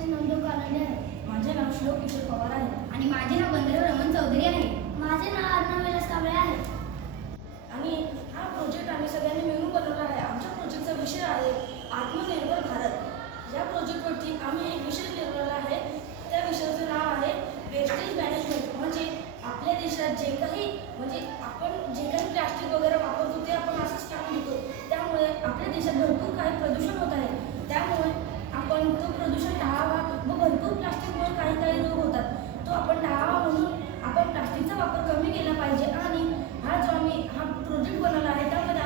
गणेश नंदू कानडे आहे. माझे नाव श्लोक किशोर पवार आहे. आणि माझे नाव बंदरराव रमण चौधरी आहे. माझे नाव अर्णव विलास कांबळे आहे. आणि हा प्रोजेक्ट आम्ही सगळ्यांनी मिळून बनवला आहे. आमच्या प्रोजेक्टचा विषय आहे आत्मनिर्भर भारत. या प्रोजेक्टवरती आम्ही एक विषय ठरवलेला आहे. त्या विषयाचं नाव आहे वेस्टेज मॅनेजमेंट. म्हणजे आपल्या देशात जे काही आपण जे काही प्लास्टिक वगैरे वापरतो ते आपण असंच टाकून देतो. त्यामुळे आपल्या देशात भरपूर काही प्रदूषण होत आहे. त्यामुळे आपण तो प्रदूषण टाळावा व भरपूर प्लास्टिकमुळे काही रोग होतात. तो आपण टाळावा म्हणून आपण प्लास्टिकचा वापर कमी केला पाहिजे. आणि हा प्रोजेक्ट बनवला आहे त्यामध्ये